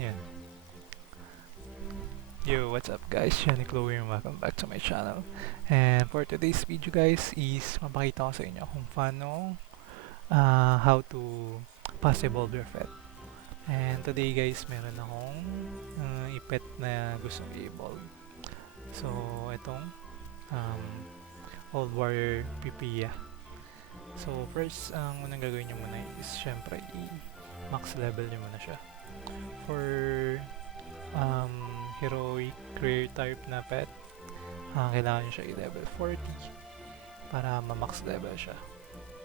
Yan. Yo, what's up guys? Shani Chloe and welcome back to my channel. And for today's video guys is mapakita ko sa inyo kung paano how to pass evolve your pet. And today guys, meron akong i-pet na gustong i-evolve. So, itong um, Old Warrior Pipia. So, first, ang unang gagawin nyo muna is syempre i-max level nyo muna siya. For heroic career type na pet, kailangan nyo siya i-level 40 para ma-max level siya.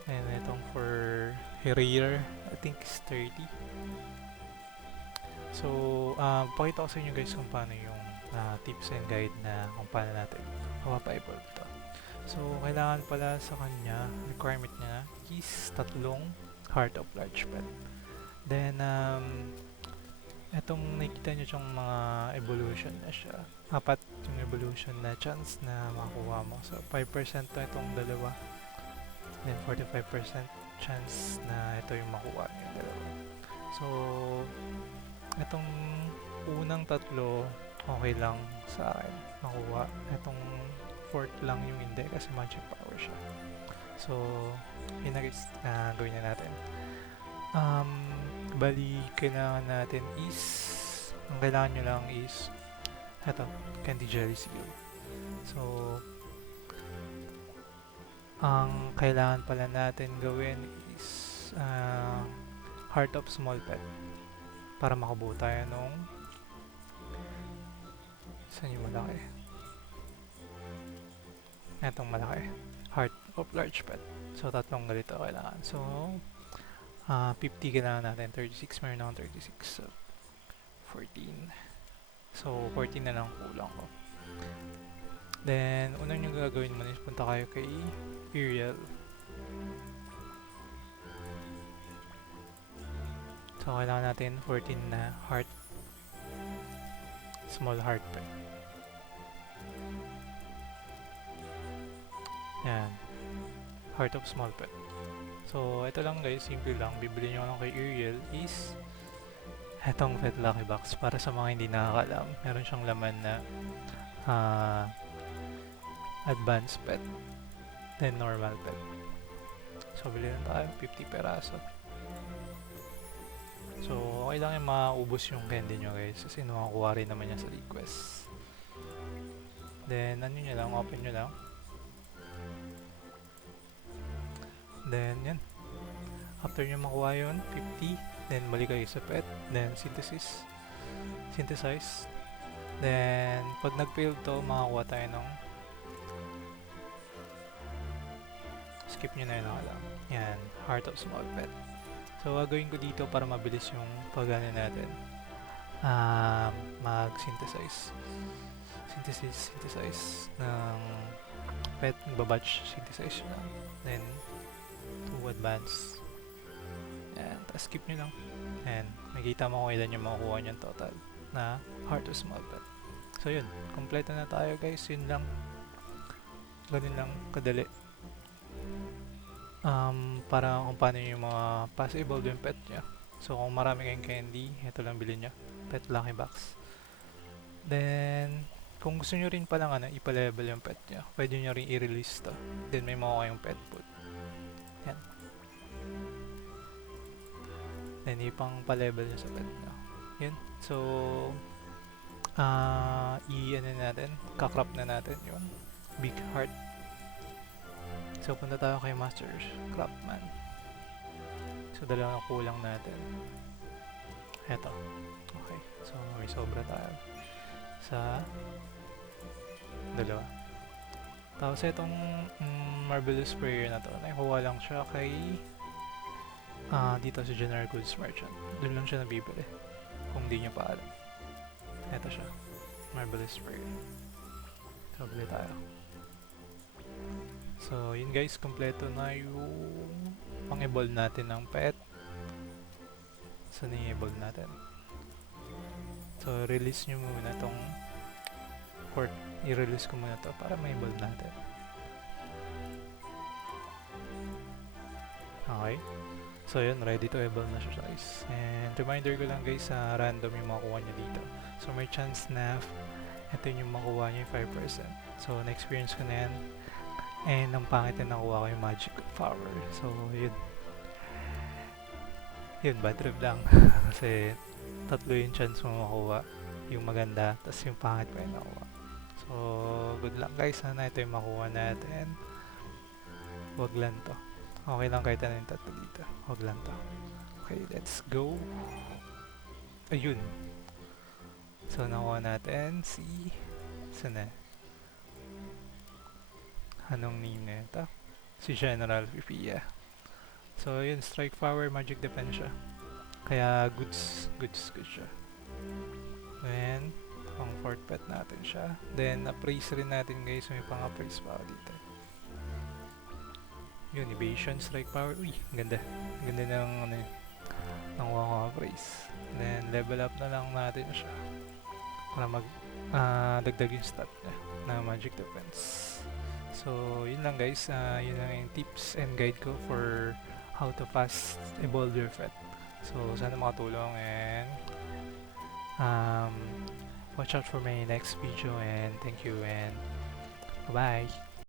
And itong for Harrier, I think is 30. So, pakita ko sa inyo guys kung paano yung tips and guide na kung paano natin mapapa-evolve ito. So, kailangan pala sa kanya, requirement niya is 3 Heart of Large Pet. Then, etong nakikita nyo yung mga evolution na siya. 4 yung evolution na chance na makuha mo. So, 5% to itong dalawa. Then, 45% chance na ito yung makuha nyo yung dalawa. So, itong unang 3, okay lang sa akin makuha. Itong 4th lang yung hindi kasi magic power siya. So, yun na guys, gawin na natin. Bali, kailangan natin is, ang kailangan nyo lang is eto, Candy Jelly Seal. So, ang kailangan pala natin gawin is Heart of Small Pet para makabuo tayo nung saan yung malaki? Etong malaki, Heart of Large Pet. So, 3 ganito kailangan. So, 50 kailangan natin, 36 meron akong 36, so 14. So 14 na lang kulang ko. Then unang yung gagawin mo is punta kayo kay Ariel. So kailangan natin 14 na heart, small heart pet. Yan, heart of small pet. So, ito lang guys, simple lang. Bibili nyo lang kay Ariel is etong Pet Lucky Box. Para sa mga hindi nakakalam, meron siyang laman na advanced pet, then normal pet. So, bili lang tayo, 50 peraso. So, okay lang yung maubos yung candy nyo guys, kasi nakakuha rin naman niya sa request. Then, ano nyo lang, open nyo lang. Then, yan. After nyo makuha yun, 50. Then, balik kayo sa pet. Then, synthesize. Then, pag nag-fail to, makakuha tayo ng skip nyo na yun lang. Yan, Heart of Small Pet. So, gagawin ko dito para mabilis yung pag-ano natin. Mag-synthesize. Synthesize ng pet. Babatch synthesize na. Then, to advance. Ayan, tapos skip nyo lang. Ayan, makikita mo kung ilan yung makukuha nyo total na Heart of Small Pet. So yun, kompleto na tayo guys, yun lang. Ganun lang, kadali. Para kung paano yung mga pass-evolve yung pet nyo. So kung marami kayong candy, ito lang bilhin nyo. Pet Lucky Box. Then, kung gusto nyo rin palang ipa-level yung pet nyo, pwede nyo rin i-release to. Then may makuha kayong pet food. Yan. Then ipang pa-level nyo sa pet nyo. Yun. So, ano natin, kakrop na natin yung big heart. So, punta tayo kay Master Craftman. So, dalawang kulang natin. Eto. Okay. So, may sobra tayo sa dalawa. Tapos, itong Marvelous Sprayer na to, nakuha lang siya kay dito sa General Goods Merchant. Doon lang siya nabibili kung di nyo pa alam. Ito siya, Marvelous Sprayer. So, bili tayo. So, yun guys, kompleto na yung pang-evolve natin ng pet. So, ni-evolve natin. So, release nyo muna tong port. I-release ko muna to para ma-evolve natin. Okay. So yun, ready to evolve na siya guys. And reminder ko lang guys, random yung makuha nyo dito. So may chance na ito yung makuha nyo yung 5%. So na-experience ko na yan. And ang pangit na nakuha ko yung magic power. So yun. Yun, bad trip lang. Kasi tatlo yung chance mo makuha. Yung maganda, tapos yung pangit pa yung nakuha. So good luck guys. Sana ito yung makuha natin. Wag lang to. Okay lang kahit ano yung tatlo dito. Wag lang to. Okay, let's go. Ayun. So, nakuha natin si... Sana? Anong name na ito? Si General Pipia. So, yun. Strike power, magic defense siya. Kaya, goods siya. Then, pang fourth pet natin siya. Then, appraise rin natin guys. May pang appraise pa ako dito. Yun, evasion, strike power. Uy, ganda. Ganda ng ano yun. Nakuha ko appraise. Then, level up na lang natin siya. Para dagdag yung stat niya na magic defense. So, yun lang guys. Yun lang yung tips and guide ko for how to fast evolve your pet. So, sana makatulong and watch out for my next video and thank you and bye-bye!